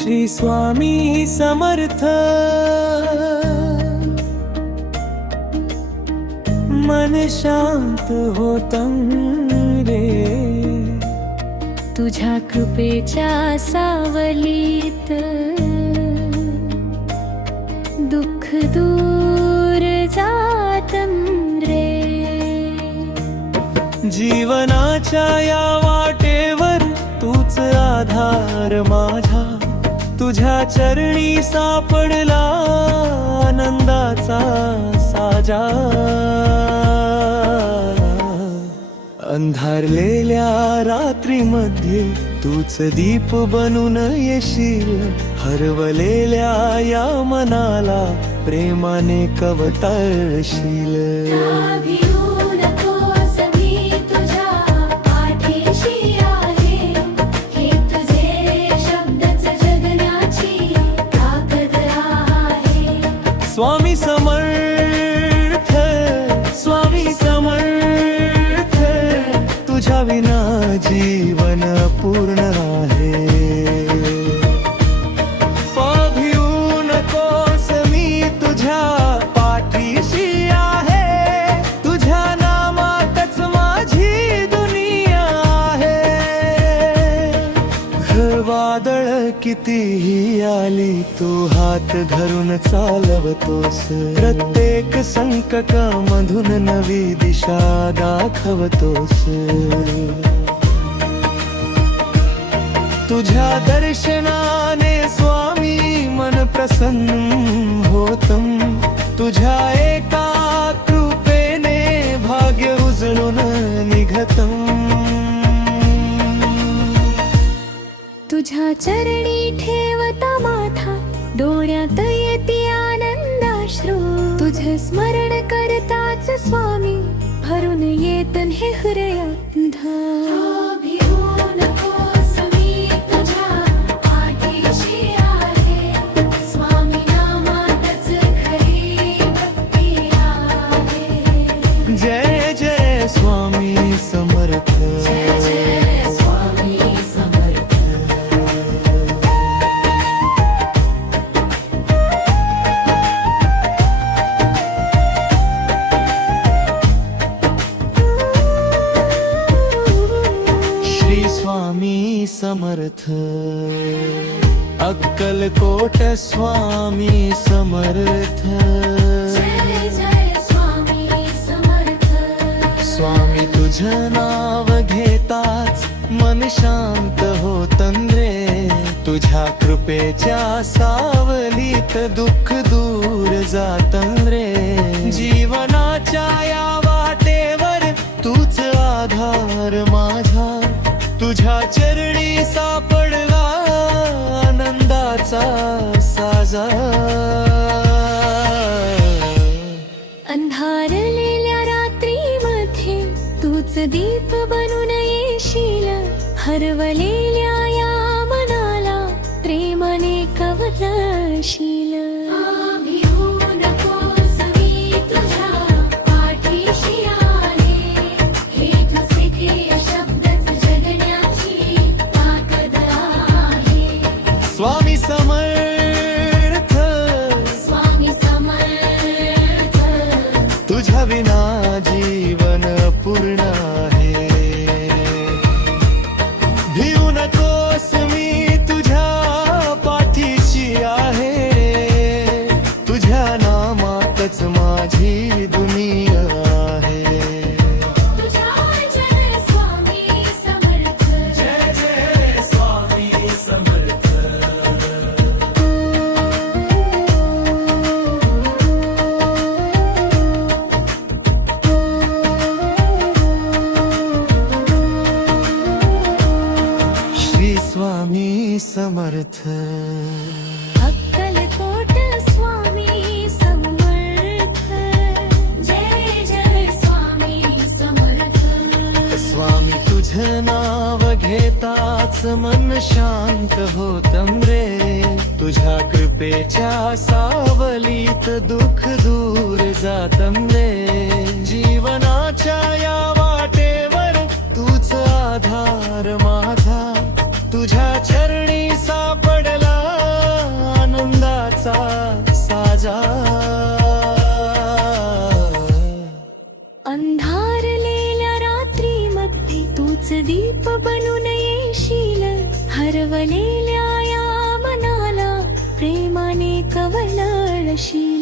श्री स्वामी समर्थ मन शांत होतं रे तुझ्या कृपेच्या सावलीत दुःख दूर जातं रे जीवनाच्या या वाटेवर तूच आधार माझा तुझ्या चरणी सापडला आनंदाचा साजा अंधारलेल्या रात्रीमध्ये तूच दीप बनून येशील हरवलेल्या या मनाला प्रेमाने कवटाळशील स्वामी समर्थ स्वामी समर्थ तुझ्या विना जीवन पूर्ण आहे पाभिऊ नकोस मी तुझ्या पाठीशी आहे तुझ्या नामातच माझी दुनिया आहे वादळ कितीही आली तू हात धरून चालवतोस प्रत्येक संकटामधून नवी दिशा दाखवतोस तुझ्या दर्शनाने स्वामी मन प्रसन्न होतं तुझ्या एका कृपेने भाग्य उजळून निघतं तुझ्या चरणी ठेवता माथा डोळ्यात येती आनंदाश्रू तुझं स्मरण करताच स्वामी भरून येतन हे हृदयात जय जय स्वामी समर्थ स्वामी समर्थ अक्कलकोट स्वामी समर्थ स्वामी तुझं नाव घेताच मन शांत होतं रे तुझ्या कृपेच्या सावलीत दुःख दूर जातं रे जीवनाच्या या वाटेवर तूच आधार माझा तुझ्या चरणी सापडला आनंदाचा साजा अंधारलेल्या रात्रीमध्ये तूच दीप बनून येशील हरवलेल्या या मनाला प्रेमाने कवटाळशील स्वामी समर्थ स्वामी समर्थ तुझ्या विना जीवन पूर्ण आहे भिऊ नकोस मी तुझ्या पाठीशी आहे तुझ्या नामातच माझी दुनिया आहे जय जय स्वामी समर्थ स्वामी समर्थ अक्कलकोट स्वामी समर्थ जय जय स्वामी समर्थ स्वामी तुझं नाव घेताच मन शांत होतं रे तुझ्या कृपेच्या सावलीत दुःख दूर जातं रे जीवनाच्या या वाटेवर तूच आधार माझा तुझ्या चरणी सापडला बनून येशील हरवलेल्या या मनाला प्रेमाने कवलळशील